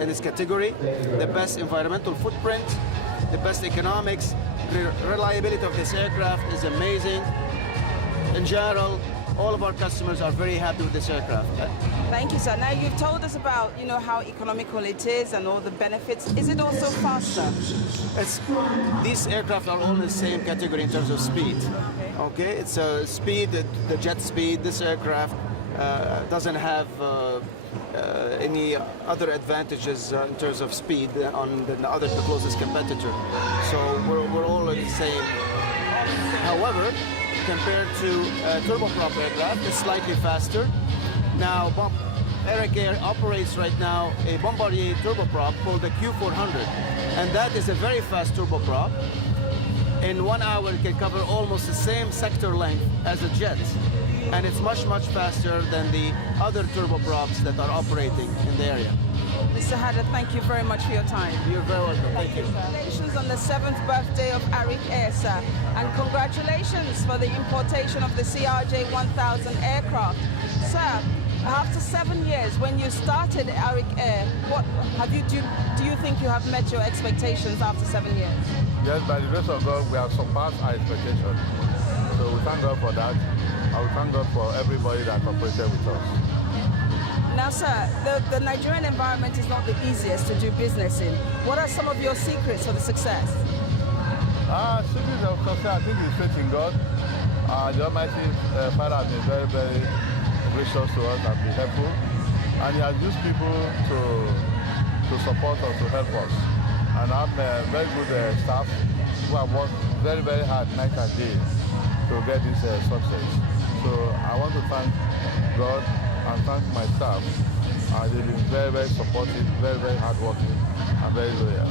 in its category, the best environmental footprint, the best economics. The reliability of this aircraft is amazing. In general, all of our customers are very happy with this aircraft. Thank you, sir. Now, you've told us about, how economical it is and all the benefits. Is it also faster? These aircraft are all in the same category in terms of speed. Okay, it's speed, the jet speed. This aircraft doesn't have any other advantages in terms of speed on the closest competitor. So we're all in the same. However, compared to a turboprop aircraft, it's slightly faster. Now, Arik Air operates right now a Bombardier turboprop called the Q400, and that is a very fast turboprop. In 1 hour, it can cover almost the same sector length as a jet, and it's much, much faster than the other turboprops that are operating in the area. Mr. Haddad, thank you very much for your time. You're very welcome. Thank you. Congratulations on the 7th birthday of Arik Air, sir. And congratulations for the importation of the CRJ 1000 aircraft. Sir, after 7 years, when you started Arik Air, do you think you have met your expectations after 7 years? Yes, by the grace of God, we have surpassed our expectations. So we thank God for that. I will thank God for everybody that cooperated with us. Now, sir, the Nigerian environment is not the easiest to do business in. What are some of your secrets for the success? Secrets of success, I think, is faith in God. The Almighty Father has been very, very gracious to us and been helpful. And He has used people to support us, to help us. And I have very good staff who have worked very, very hard night and day to get this success. So I want to thank God and thank my staff. They've been very, very supportive, very, very hardworking, and very loyal.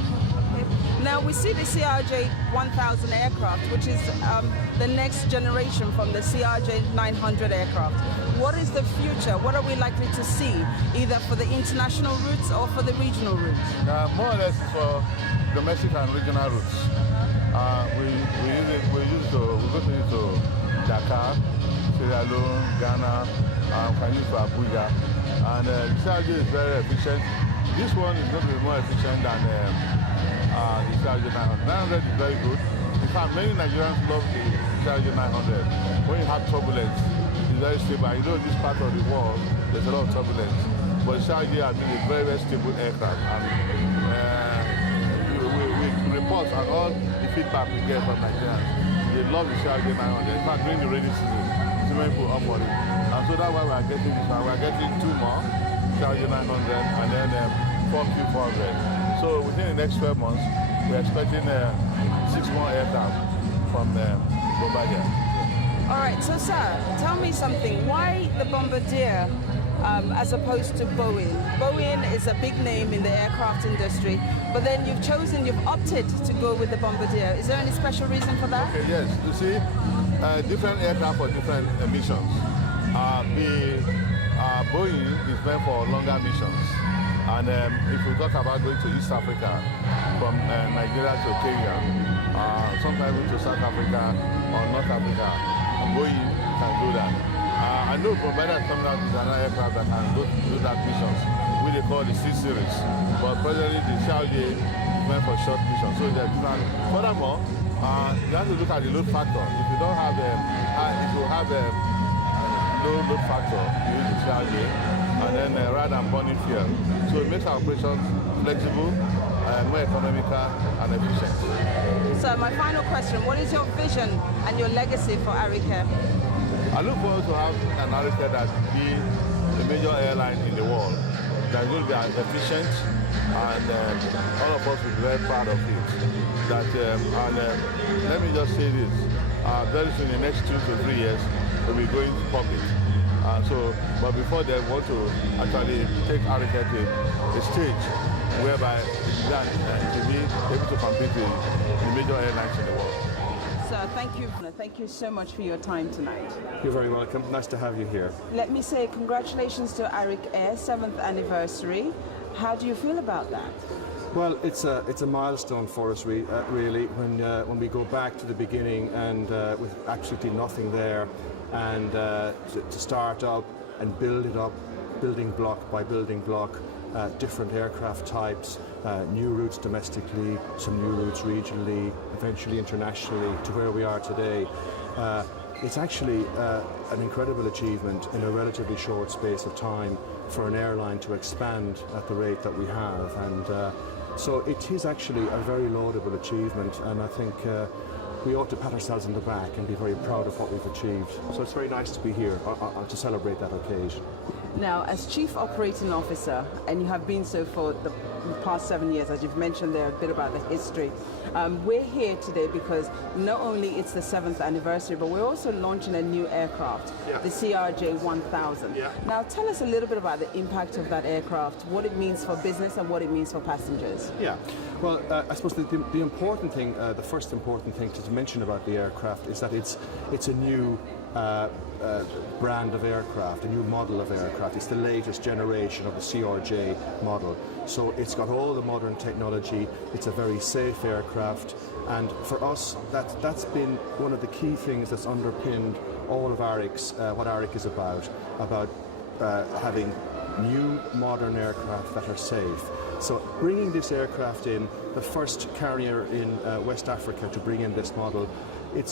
Now, we see the CRJ 1000 aircraft, which is the next generation from the CRJ 900 aircraft. What is the future? What are we likely to see, either for the international routes or for the regional routes? More or less for domestic and regional routes. We go to Dakar, Sierra Leone, Ghana, can use for Abuja. And the CRJ is very efficient. This one is going to be more efficient than the CRJ 900. 900 is very good. In fact, many Nigerians love the CRJ 900. When you have turbulence, it's very stable. And this part of the world, there's a lot of turbulence. But the CRJ has been a very, very stable aircraft. And we report on all the feedback we get from Nigerians. They love the CRJ 900. In fact, during the rainy season, too many people up for it. And so that's why we are getting this one. We are getting 2 more, CRJ 900, and then 4 Q400. So within the next 12 months, we're expecting 6 more aircraft from Bombardier. All right, so sir, tell me something. Why the Bombardier as opposed to Boeing? Boeing is a big name in the aircraft industry, but then you've opted to go with the Bombardier. Is there any special reason for that? Okay, yes. You see, different aircraft for different missions. Boeing is meant for longer missions. And if we talk about going to East Africa, from Nigeria to Kenya, sometimes to South Africa or North Africa, Boeing can do that. I know Bombardier is coming out with another aircraft that can go do that missions, which they call the C-Series. But presently the CRJ is meant for short missions. So they're different. Furthermore, you have to look at the load factor. If you don't have low load factor, you use the CRJ, and then rather than burning fuel. So it makes our operations flexible, more economical and efficient. So my final question, what is your vision and your legacy for Arik Air? I look forward to have an Arik Air that will be a major airline in the world. That will be efficient, and all of us will be very proud of it. Let me just say this, very soon in the next 2 to 3 years, we'll be going public. But before then, we want to actually take Arik Air to a stage whereby to be able to compete with the major airlines in the world. Sir, thank you so much for your time tonight. You're very welcome. Nice to have you here. Let me say congratulations to Arik Air, 7th anniversary. How do you feel about that? Well, it's a milestone for us, really, when we go back to the beginning and with absolutely nothing there, and to start up and build it up, building block by building block, different aircraft types, new routes domestically, some new routes regionally, eventually internationally to where we are today. It's actually an incredible achievement in a relatively short space of time for an airline to expand at the rate that we have, and so it is actually a very laudable achievement, and I think we ought to pat ourselves on the back and be very proud of what we've achieved. So it's very nice to be here to celebrate that occasion. Now, as Chief Operating Officer, and you have been so for the past 7 years, as you've mentioned there a bit about the history, we're here today because not only it's the 7th anniversary, but we're also launching a new aircraft, the CRJ 1000. Yeah. Now, tell us a little bit about the impact of that aircraft, what it means for business and what it means for passengers. Yeah, well, I suppose the important thing, the first important thing to mention about the aircraft is that it's a new brand of aircraft, a new model of aircraft. It's the latest generation of the CRJ model. So it's got all the modern technology, it's a very safe aircraft, and for us that's been one of the key things that's underpinned all of Arik's, what Arik is about having new modern aircraft that are safe. So bringing this aircraft in, the first carrier in West Africa to bring in this model,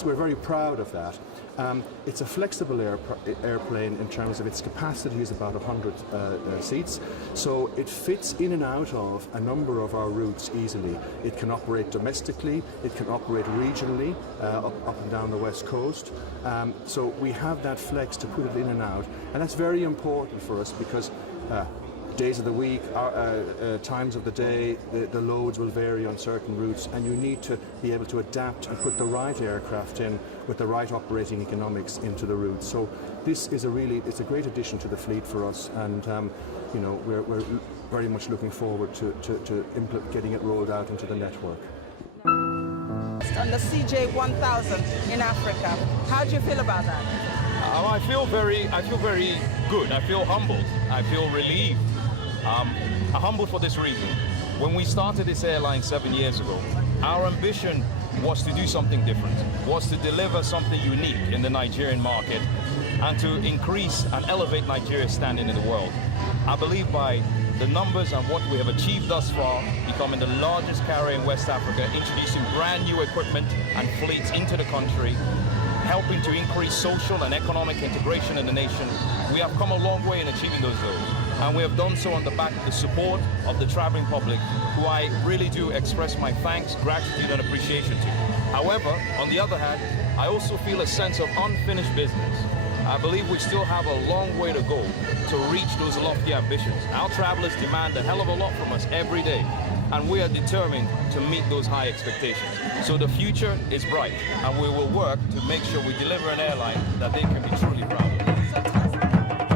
we're very proud of that. It's a flexible airplane in terms of its capacity is about 100 seats, so it fits in and out of a number of our routes easily. It can operate domestically, it can operate regionally, up and down the west coast. So we have that flex to put it in and out, and that's very important for us because days of the week, times of the day, the loads will vary on certain routes, and you need to be able to adapt and put the right aircraft in with the right operating economics into the route. So this is it's a great addition to the fleet for us, and you know, we're very much looking forward to getting it rolled out into the network. On the CJ 1000 in Africa, how do you feel about that? I feel very good. I feel humbled. I feel relieved. I'm humbled for this reason. When we started this airline 7 years ago, our ambition was to do something different, was to deliver something unique in the Nigerian market and to increase and elevate Nigeria's standing in the world. I believe by the numbers and what we have achieved thus far, becoming the largest carrier in West Africa, introducing brand new equipment and fleets into the country, helping to increase social and economic integration in the nation, we have come a long way in achieving those goals. And we have done so on the back of the support of the traveling public, who I really do express my thanks, gratitude and appreciation to. However, on the other hand, I also feel a sense of unfinished business. I believe we still have a long way to go to reach those lofty ambitions. Our travelers demand a hell of a lot from us every day, and we are determined to meet those high expectations. So the future is bright, and we will work to make sure we deliver an airline that they can be truly proud of.